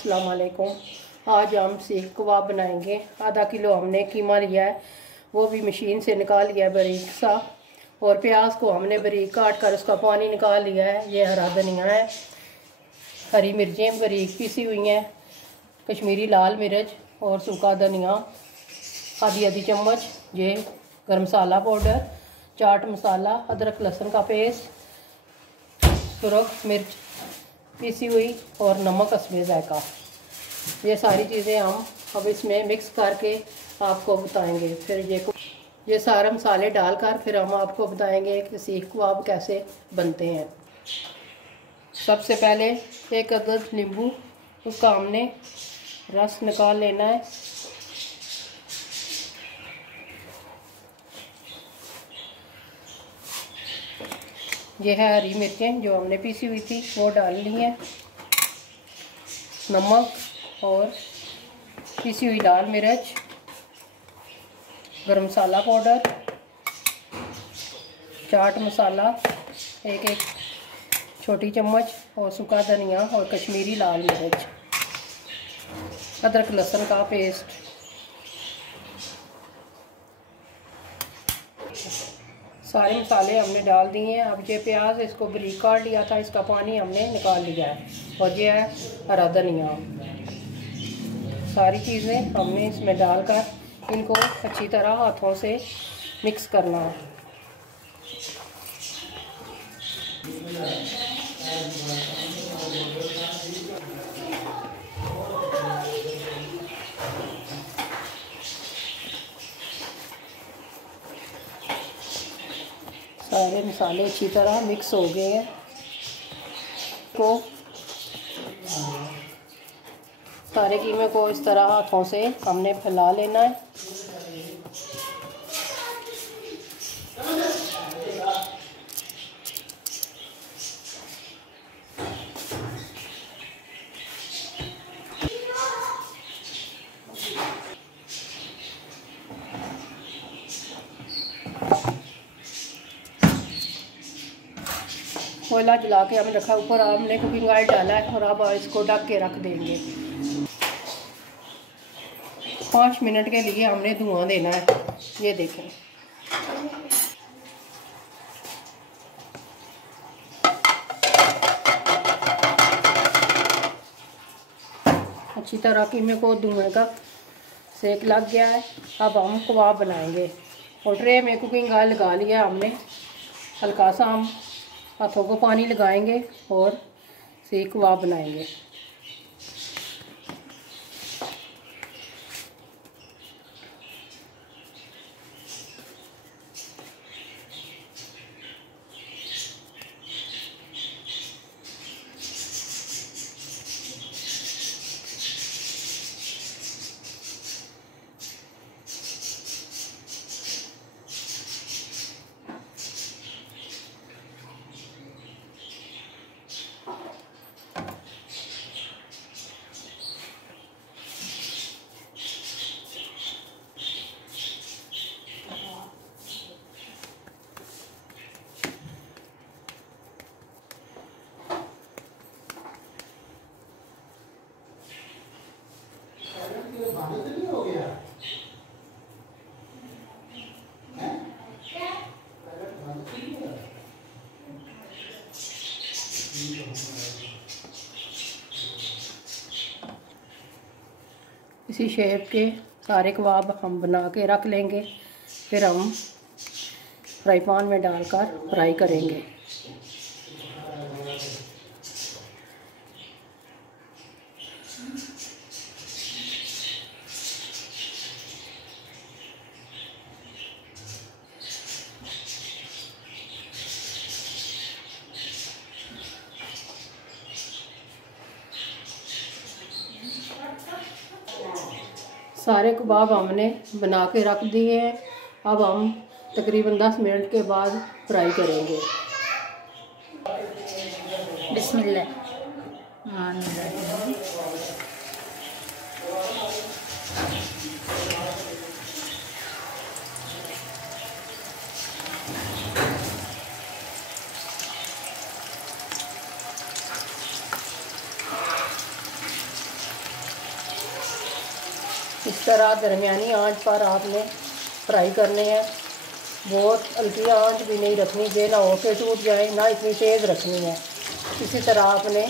अस्सलाम वालेकुम। आज हम सीख कबाब बनाएंगे। आधा किलो हमने कीमा लिया है, वो भी मशीन से निकाल लिया है बारीक सा। और प्याज को हमने बारीक काट कर उसका पानी निकाल लिया है। ये हरा धनिया है, हरी मिर्चें बारीक पीसी हुई हैं, कश्मीरी लाल मिर्च और सूखा धनिया आधी आधी चम्मच, ये गरम मसाला पाउडर, चाट मसाला, अदरक लहसुन का पेस्ट, सुरख मिर्च पीसी हुई और नमक हस्बे जायका। ये सारी चीज़ें हम अब इसमें मिक्स करके आपको बताएंगे। फिर ये सारे मसाले डालकर फिर हम आपको बताएंगे कि सीख कबाब कैसे बनते हैं। सबसे पहले एक अदद नींबू, उसका हमने रस निकाल लेना है। ये है हरी मिर्चें जो हमने पीसी हुई थी, वो डाल ली हैं। नमक और पीसी हुई लाल मिर्च, गरम मसाला पाउडर, चाट मसाला एक छोटी चम्मच और सूखा धनिया और कश्मीरी लाल मिर्च, अदरक लहसुन का पेस्ट। सारे मसाले हमने डाल दिए हैं। अब ये प्याज इसको बारीक काट लिया था, इसका पानी हमने निकाल लिया है। और ये है हरा धनिया। सारी चीज़ें हमने इसमें डालकर इनको अच्छी तरह हाथों से मिक्स करना है। सारे मसाले अच्छी तरह मिक्स हो गए हैं। को सारे कीमे को इस तरह हाथों से हमने फैला लेना है। कोयला जला के हमने रखा, ऊपर हमने कुकिंग ऑयल डाला है और अब इसको ढक के रख देंगे। 5 मिनट के लिए हमने धुआं देना है। ये देखें, अच्छी तरह कीमे को धुएं का सेक लग गया है। अब हम कबाब बनाएंगे। और ट्रे में कुकिंग ऑयल लगा लिया हमने। हल्का सा हम हाथों को पानी लगाएंगे और सीख कबाब बनाएंगे। हो गया इसी शेप के सारे कबाब हम बना के रख लेंगे। फिर हम फ्राई पैन में डालकर फ्राई करेंगे। सारे कबाब हमने बना के रख दिए हैं। अब हम तकरीबन 10 मिनट के बाद फ्राई करेंगे। बिस्मिल्लाह। इस तरह दरमियानी आंच पर आपने फ्राई करने हैं। बहुत हल्की आंच भी नहीं रखनी, जे ना हो के टूट जाए, ना इतनी तेज़ रखनी है। इसी तरह आपने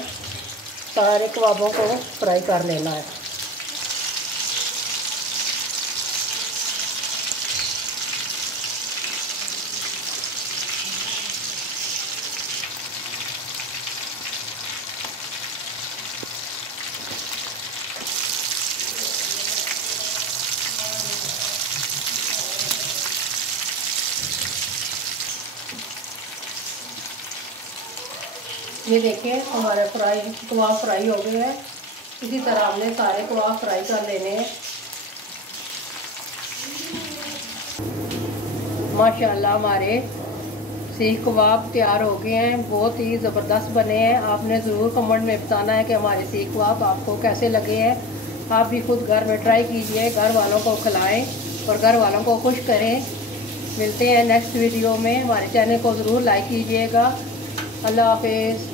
सारे कबाबों को फ्राई कर लेना है। ये देखिए हमारे कबाब फ्राई हो गए हैं। इसी तरह हमने सारे कबाब फ्राई कर लेने हैं। माशाल्लाह हमारे सीख कबाब तैयार हो गए हैं, बहुत ही ज़बरदस्त बने हैं। आपने ज़रूर कमेंट में बताना है कि हमारे सीख कबाब आपको कैसे लगे हैं। आप भी खुद घर में ट्राई कीजिए, घर वालों को खिलाएं और घर वालों को खुश करें। मिलते हैं नेक्स्ट वीडियो में। हमारे चैनल को ज़रूर लाइक कीजिएगा। अल्लाह हाफिज़।